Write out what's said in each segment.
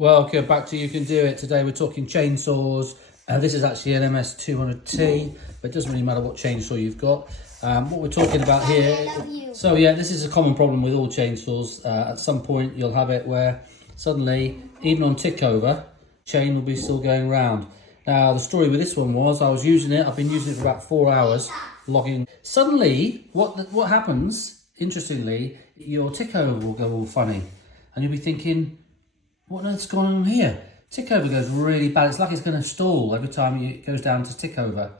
Welcome back to You Can Do It. Today we're talking chainsaws. This is actually an MS200T, but it doesn't really matter what chainsaw you've got. What we're talking about here, so yeah, this is a common problem with all chainsaws. At some point you'll have it where suddenly, even on tick over, chain will be still going round. Now the story with this one was, I was using it, I've been using it for about 4 hours, logging. Suddenly, what happens, interestingly, your tick over will go all funny. And you'll be thinking, what on earth's going on here? Tick over goes really bad. It's like it's going to stall every time it goes down to tick over.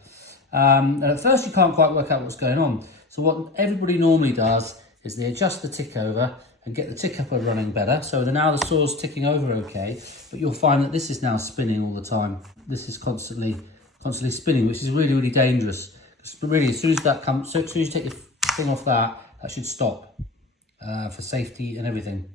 And at first you can't quite work out what's going on. So what everybody normally does is they adjust the tick over and get the tick up and running better. So now the saw's ticking over okay, but you'll find that this is now spinning all the time. This is constantly spinning, which is really, really dangerous. But really, as soon as you take the thing off that should stop for safety and everything.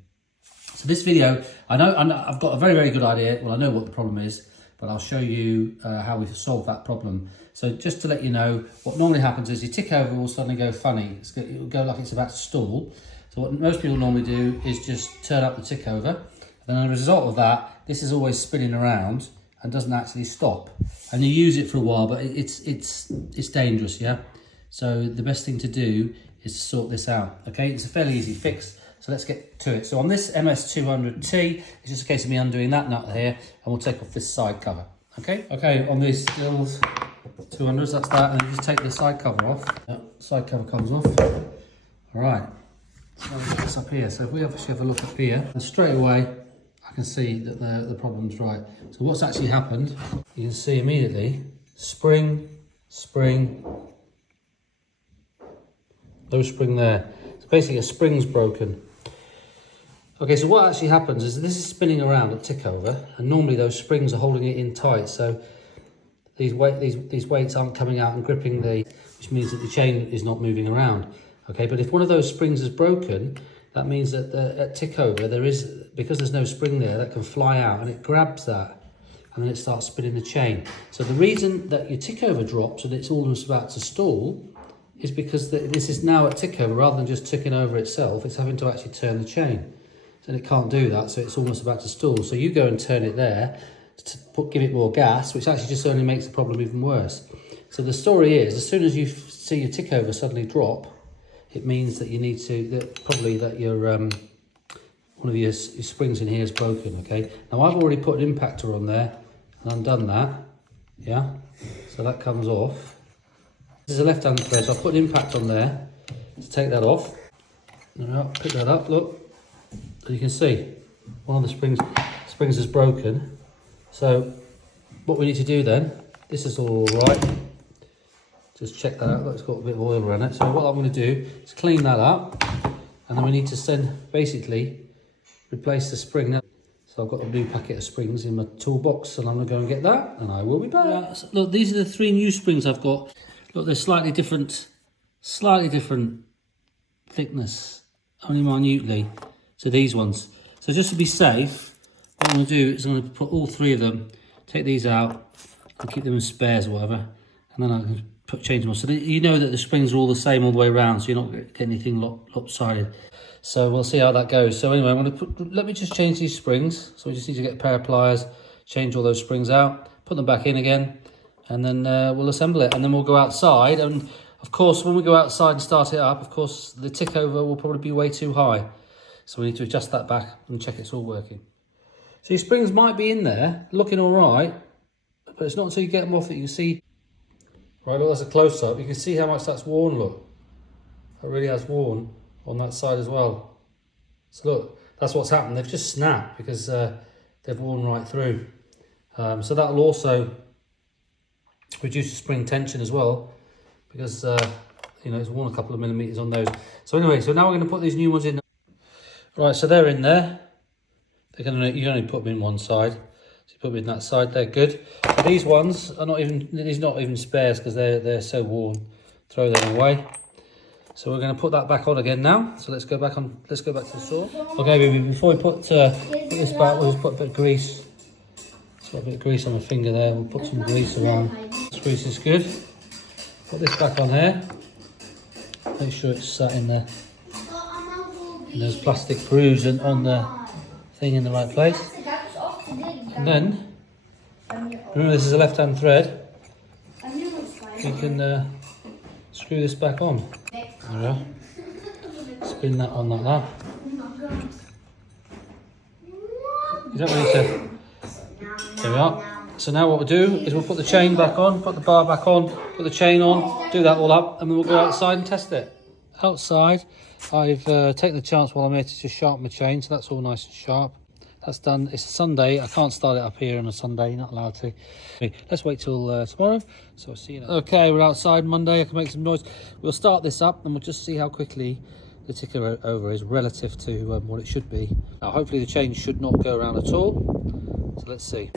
So this video, I know I've got a very, very good idea. Well, I know what the problem is, but I'll show you how we solve that problem. So just to let you know, what normally happens is your tick over will suddenly go funny. It will go like it's about to stall. So what most people normally do is just turn up the tick over. And as a result of that, this is always spinning around and doesn't actually stop. And you use it for a while, but it's dangerous, yeah? So the best thing to do is to sort this out, okay? It's a fairly easy fix. So let's get to it. So on this MS200T, it's just a case of me undoing that nut here, and we'll take off this side cover, okay? Okay, on these little 200s, that's that, and you just take the side cover off. Yep, side cover comes off. All right, so let's get this up here. So if we actually have a look up here, and straight away, I can see that the problem's right. So what's actually happened, you can see immediately, spring, no spring there. So basically a spring's broken. Okay, so what actually happens is this is spinning around at tick over, and normally those springs are holding it in tight, so these weights aren't coming out and gripping which means that the chain is not moving around. Okay, but if one of those springs is broken, that means that at tick over because there's no spring there, that can fly out and it grabs that, and then it starts spinning the chain. So the reason that your tick over drops and it's almost about to stall is because this is now at tick over, rather than just ticking over itself, it's having to actually turn the chain. And it can't do that, so it's almost about to stall. So you go and turn it there to give it more gas, which actually just only makes the problem even worse. So the story is, as soon as you see your tick over suddenly drop, it means that you need to, probably that your one of your springs in here is broken, okay? Now I've already put an impactor on there and undone that, yeah? So that comes off. This is a left-hand thread, so I'll put an impact on there to take that off. And I'll pick that up, look. As you can see, one of the springs is broken. So what we need to do then, this is all right. Just check that out, look, it's got a bit of oil around it. So what I'm going to do is clean that up, and then we need to basically replace the spring. So I've got a new packet of springs in my toolbox, and I'm going to go and get that, and I will be back. So look, these are the 3 new springs I've got. Look, they're slightly different thickness, only minutely, to these ones. So just to be safe, what I'm going to do is I'm going to put all 3 of them, take these out and keep them as spares or whatever, and then I can change them. So you know that the springs are all the same all the way around, so you're not getting anything lopsided. So we'll see how that goes. So anyway, I'm going to let me just change these springs. So we just need to get a pair of pliers, change all those springs out, put them back in again, and then we'll assemble it, and then we'll go outside. And of course, when we go outside and start it up, of course, the tick over will probably be way too high. So we need to adjust that back and check it's all working. So your springs might be in there, looking all right, but it's not until you get them off that you can see. Right, look, that's a close-up. You can see how much that's worn, look. That really has worn on that side as well. So look, that's what's happened. They've just snapped because they've worn right through. So that'll also reduce the spring tension as well, because you know, it's worn a couple of millimeters on those. So anyway, so now we're going to put these new ones in. Right, so they're in there. You can only put them in one side. So you put them in that side, they're good. But these ones are not even spares because they're so worn. Throw them away. So we're going to put that back on again now. So let's go back to the saw. Okay, baby, before we put this back, we'll just put a bit of grease. Just got a bit of grease on my finger there. We'll put some grease around. This grease is good. Put this back on here. Make sure it's sat in there. And there's plastic grooves on the thing in the right place. And then, remember this is a left-hand thread, you can screw this back on. There we are. Spin that on like that. You don't need to. There we are. So now what we'll do is we'll put the chain back on, put the bar back on, put the chain on, do that all up, and then we'll go outside and test it. Outside, I've taken the chance while I'm here to just sharpen the chain, so that's all nice and sharp. That's done. It's a Sunday. I can't start it up here on a Sunday. You're not allowed to. Okay, let's wait till tomorrow. So I'll see you now. Okay, we're outside Monday. I can make some noise. We'll start this up and we'll just see how quickly the ticker over is relative to what it should be. Now, hopefully the chain should not go around at all. So let's see.